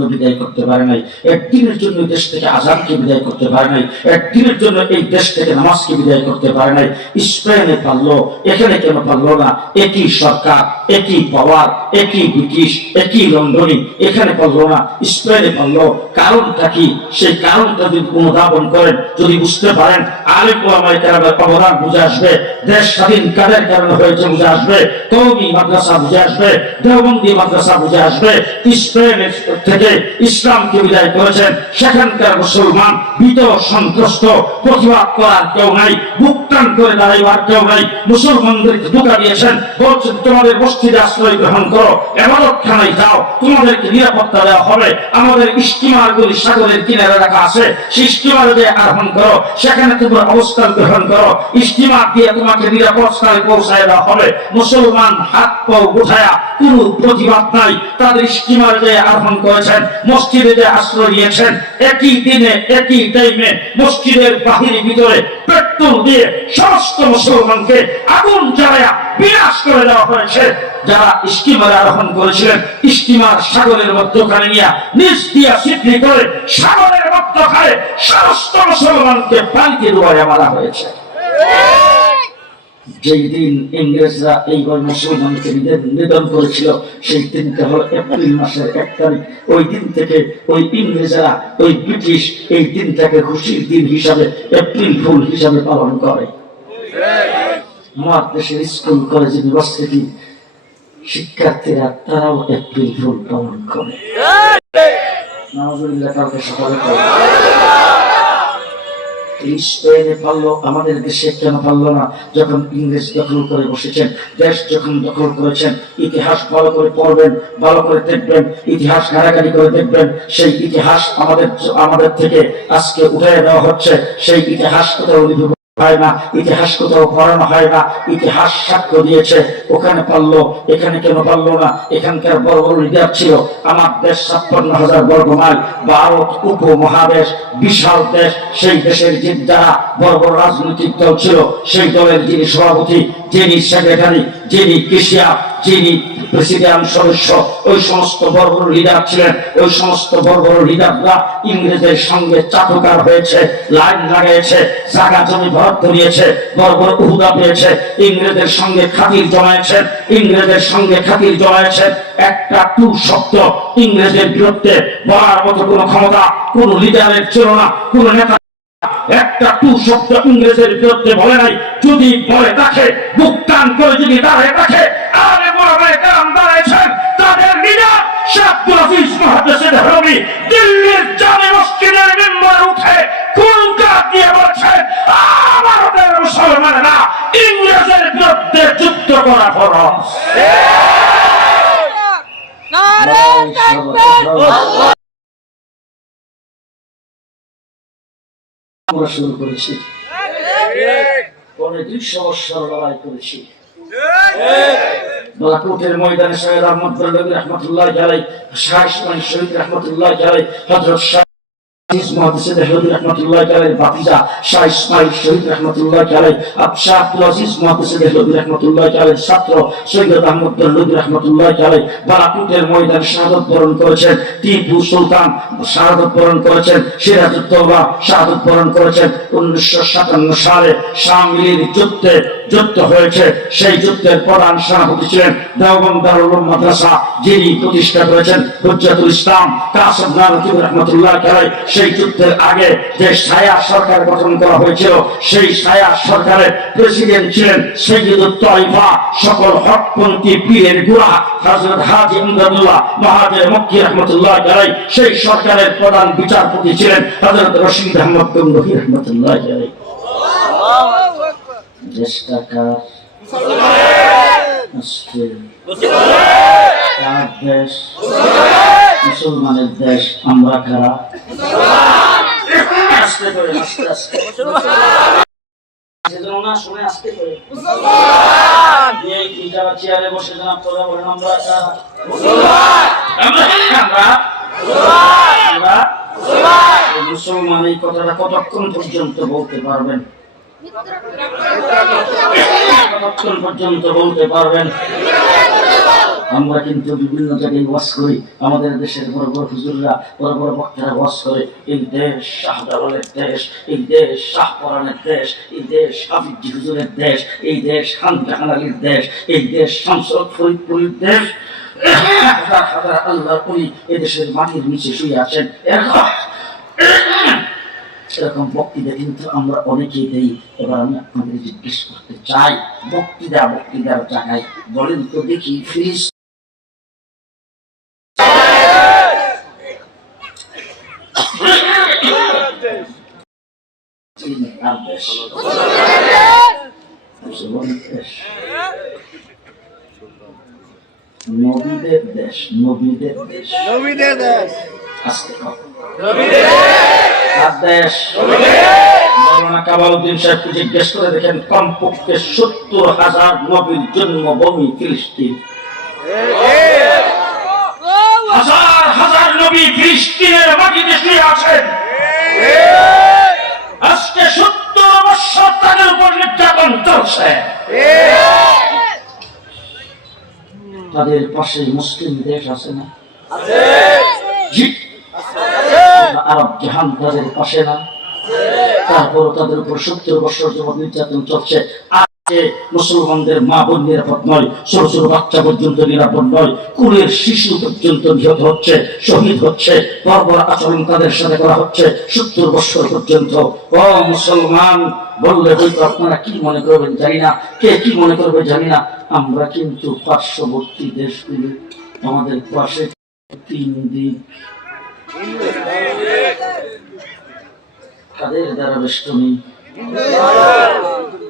জন্য বিদায় করতে পারে নাই। একদিনের জন্য দেশ থেকে আজানকে বিদায় করতে পারে নাই। একদিনের জন্য এই দেশ থেকে নামাজকে বিদায় করতে পারে নাই। স্পেনে পারল, এখানে কেন পারল না? একই সরকার, একই পাওয়ার একই ব্রিটিশ, একই লন্ডনী, এখানে পারল না। স্পেনে পারল, কারণটা কি? সেই কারণটা যদি অনুধাবন করেন, যদি বুঝতে পারেন কেরামের অবদান বুঝে আসবে, দেশ স্বাধীন কাদের কারণে হয়েছে বুঝে আসবে কৌমি মাদ্রাসা বুঝে আসবে, দেওবন্দি মাদ্রাসা বুঝে আসবে স্পেনের থেকে ইসলামকে বিদায় করেছেন, সেখানকার মুসলমান ভীত, সন্ত্রস্ত, প্রতিবাদ করার কেউ নাই বুকটান করে দাঁড়াইবার কেউ নাই। মুসলমানদেরকে ধোকা দিয়েছেন, বলছেন, তোমাদের মসজিদে আশ্রয় গ্রহণ করো, এবাদতখানায় যাও, তোমাদেরকে নিরাপত্তা দেওয়া হবে। আমাদের স্টিমার গুলি সাগরের কিনারে রাখা আছে, সেই স্টিমারে যে আরোহণ করো। সেখানে তোমরা অবস্থান গ্রহণ করো। স্টিমার দিয়ে তোমাকে নিরাপদ স্থানে পৌঁছায় দেওয়া হবে। মুসলমান হাত পাও উঠায়া কোন প্রতিবাদ নাই। তাদের স্টিমারে যে আরোহণ করেছেন মসজিদে যে আশ্রয় নিয়েছেন, একই দিনে, একই টাইমে মসজিদের বাহিনীর ভিতরে পেট্রোল দিয়ে সমস্ত মুসলমানকে আগুন জ্বালায়া বিনাশ করে দেওয়া হয়েছে। যারা স্টিমারে আরোহণ করেছিলেন স্টিমার সাগরের মধ্যখানে নিয়ে নিচ দিয়া সিদ্ধি করে সাগরের মধ্যখানে সমস্ত মুসলমানকে পানিতে ডুবাইয়া মারা হয়েছে। যেই দিন ইংরেজরা এইবার মুসলমানকে নিধন করেছিল সেই দিনটা হলো এপ্রিল মাসের এক তারিখ। ওই দিন থেকে ওই ইংরেজরা ওই ব্রিটিশ এই দিনটাকে খুশির দিন হিসাবে এপ্রিল ফুল হিসাবে পালন করে। আমার দেশের স্কুল কলেজ ইউনিভার্সিটি শিক্ষার্থীরা তারাও এপ্রিল ফুল পালন করে। কাউকে সকালে করে স্পেনে পারল, আমাদের দেশে কেন পারল না? যখন ইংরেজ দখল করে বসেছেন, দেশ যখন দখল করেছেন, ইতিহাস ভালো করে পড়বেন, ভালো করে দেখবেন, ইতিহাস ঘাটাঘাটি করে দেখবেন, সেই ইতিহাস আমাদের আমাদের থেকে আজকে উঠে দেওয়া হচ্ছে, সেই ইতিহাস কোথাও হয় না, ইতিহাস কোথাও পড়ানো হয় না, ইতিহাস সাক্ষ্য দিয়েছে, ওখানে পারল, এখানে কেন পারল না, এখানকার বড় বড় লিডার ছিল, আমার দেশ ছাপ্পান্ন হাজার বর্গ মাইল ভারত উপমহাদেশ, বিশাল দেশ, সেই দেশের যারা বড় বড় রাজনৈতিক দল ছিল, সেই দলের যিনি সভাপতি, যিনি সেক্রেটারি, যিনি কেশিয়া যিনি প্রেসিডেন্ট সদস্য ওই সমস্ত বড় বড় লিডার ছিলেন, ওই সমস্ত বড় বড় লিডাররা ইংরেজের সঙ্গে চাটুকার হয়েছে, লাইন লাগাইছে, জায়গা জমি ভর ধরিয়েছে বড় বড় উহুদা পেয়েছে ইংরেজের সঙ্গে খাতির জমায়েছেন ইংরেজের সঙ্গে খাতির জমায়েছেন একটা টু শব্দ ইংরেজের বিরুদ্ধে বলার মতো কোনো ক্ষমতা, কোন লিডারের ছিল না, কোন নেতা। একটা টু শব্দ ইংরেজের বিরুদ্ধে বলে নাই, যদি বলে তাকে বুক টান করে যদি দাঁড়ায় তাকে যুদ্ধ করা। শুরু করেছি। ময়দানে আহমদ রহমতুল্লাহ জালাই শাহ শহীদ রহমতুল্লাহ জালাই হযরত শাহ জালাই জালাই জালাই জালাই সালে শামিলির হয়েছে। সেই যুদ্ধের প্রধান সেনাপতি ছিলেন দেওবন্দ দারুল মাদ্রাসা, যিনি প্রতিষ্ঠা করেছেন ইসলাম রহমতুল্লাহ খেলায় সেই যুদ্ধের আগে যে সায়া সরকার গঠন করা হয়েছিল সেই সায়া সরকারের প্রেসিডেন্ট ছিলেন সৈয়দুল তয়ফা সকল হকপন্থী পীরের গুড়া হযরত হাজী ইমদাদুল্লাহ মহাজের মক্কি রহমতুল্লাহ খেলায় সেই সরকারের প্রধান বিচারপতি ছিলেন হযরত রশিদ আহমদ গঙ্গোহী রহমতুল্লাহ খেলায় দেশটা কার? মুসলিম কার দেশ? মুসলমানের দেশ আমরা কারা? আস্তে করে আস্তে আস্তে। সেজন্য শুনে আস্তে করে। এই কি চেয়ারে বসে যেন আপনারা বলেন আমরা কারা? আমরা আমরা? আমরা? মুসলমান এই কথাটা কতক্ষণ পর্যন্ত বলতে পারবেন? কতক্ষণ পর্যন্ত বলতে পারবেন? আমরা কিন্তু বিভিন্ন জায়গায় ওয়াজ করি। আমাদের দেশের বড় বড় হুজুররা, বড় বড় বক্তারা ওয়াজ করে, এই দেশ শাহজালালের দেশ, এই দেশ শাহপরানের দেশ, এই দেশ হাফিজি হুজুরের দেশ, এই দেশ খানজাহান আলীর দেশ, এই দেশ শামসুল ফরিদপুরের দেশ। হাজার হাজার আল্লাহ ওই এদেশের মাটির নিচে শুয়ে আছেন। এরকম এরকম বক্তৃতা কিন্তু আমরা অনেকেই দেই। এবার আমি আপনাদের জিজ্ঞেস করতে চাই, বক্তৃতা বক্তৃতার জায়গায় বলেন তো দেখি, ফিরিস চীন দেশ নবীদের দেশ নবীদের দেশ নবীদের দেশ জিজ্ঞেস করে দেখেন কমপক্ষে সত্তর হাজার নবীর জন্মভূমি ফিলিস্তিন হাজার হাজার নবী ফিলিস্তিনের মাটিতে শুয়ে আছেন তাদের উপর তাদের পাশে মুসলিম দেশ আছে না? আরব জাহান তাদের পাশে না? তারপর তাদের উপর সত্তর বছর যখন নির্যাতন চলছে। মুসলমানদের মা বোন নিরাপদ নয়, ছোট ছোট বাচ্চা পর্যন্ত নিরাপদ নয়, কুলের শিশু পর্যন্ত নিহত হচ্ছে, শহীদ হচ্ছে, বর্বর আচরণ তাদের সাথে করা হচ্ছে, সত্তর বছর পর্যন্ত। ও মুসলমান, বললে হয়তো আপনারা কি মনে করবেন জানি না, কে কি মনে করবে জানি না, আমরা কিন্তু পার্শ্ববর্তী দেশগুলি, আমাদের পাশে তিন দিক। কাদের দ্বারা বেষ্টনী?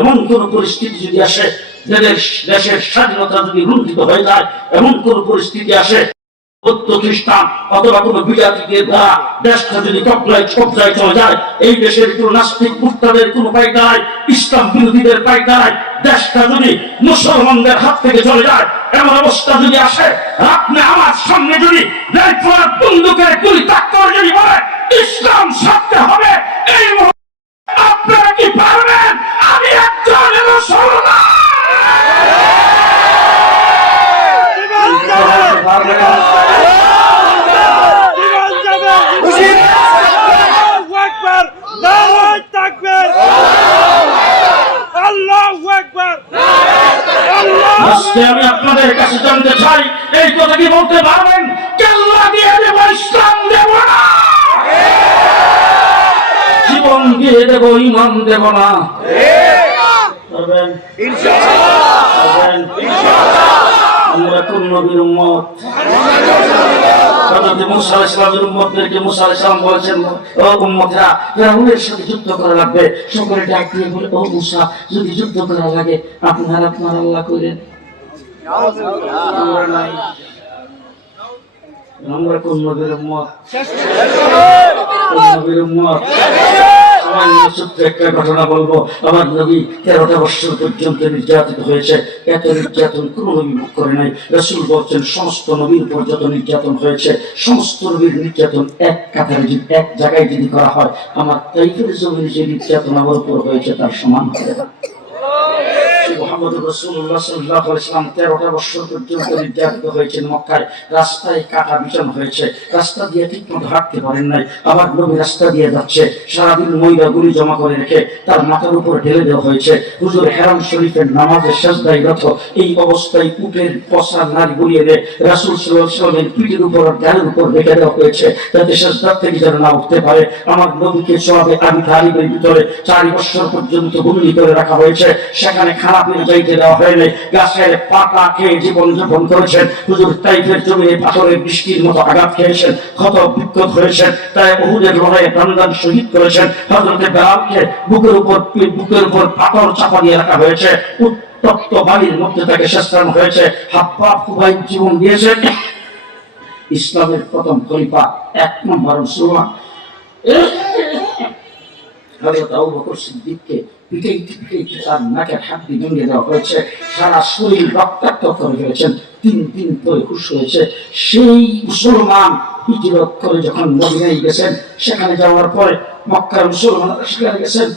এমন কোন পরিস্থিতি যদি আসে দেশের স্বাধীনতা যদি লুণ্ঠিত হয়ে যায়, এমন কোন পরিস্থিতি আসে ইসলাম দেশটা যদি মুসলমানদের হাত থেকে চলে যায়, এমন অবস্থা যদি আসে আপনি আমার সামনে যদি গুলি তাক করে যদি ইসলাম সত্যি হবে, এই মুহূর্তে আপনারা কি পারবেন আমি একজন মুসলমান পারবেন না। আজকে আমি আপনাদের কাছে জানতে চাই, এই কথা কি বলতে পারবেন? কেল্লা দিয়ে ইসলাম দেব না। জীবন দিয়ে দেব দেব না? আমরা কোন নবীর বলেছেন, ও যুদ্ধ লাগবে। বলে যদি যুদ্ধ লাগে, আপনার আপনার আল্লাহ করেন নির্যাতিত হয়েছে এত নির্যাতন কোন নবী ভোগ করে নাই রসুল বলছেন সমস্ত নবীর উপর যত নির্যাতন হয়েছে সমস্ত নবীর নির্যাতন এক কাতারে যদি এক জায়গায় যদি করা হয় আমার তাইফের জমির যে নির্যাতন আমার উপর হয়েছে, তার সমান হবে। হেরাম শরীফের নামাজের রথ এই অবস্থায় পশা নারী দেয় রাসুল সাল্লামের পিঠের উপর উপর রেখে দেওয়া হয়েছে। যাতে থেকে যেন না উঠতে পারে। আমার নবীকে সবে আমি ভিতরে চারি বছর পর্যন্ত বন্দি করে রাখা হয়েছে। সেখানে খারাপ যাইতে দেওয়া হয়নি গাছের পাতা খেয়ে জীবন যাপন করেছেন। হুজুর তাইফের জমিনে পাথরের বৃষ্টির মতো আঘাত খেয়েছেন, ক্ষত বিক্ষত হয়েছেন। তাই বহুদের লড়াইয়ে প্রাণদান শহীদ করেছেন। হজরতে বেলালকে বুকের উপর বুকের উপর পাথর চাপা দিয়ে রাখা হয়েছে। উত্তপ্ত বাড়ির মধ্যে তাকে শেষ হয়েছে। হাত পা খুবাই জীবন দিয়েছেন ইসলামের প্রথম খলিফা, এক নম্বর মুসলমান। হযরত আবু বকর সিদ্দিককে তার নাকের ভেঙে দেওয়া হয়েছে। সারা শরীর রক্তাক্ত করে তিন দিন পরে খুশ হয়েছে। সেই মুসলমান হিজরত করে যখন মদিনায় গেছেন, সেখানে যাওয়ার পরে মক্কার মুসলমান সেখানে গেছেন।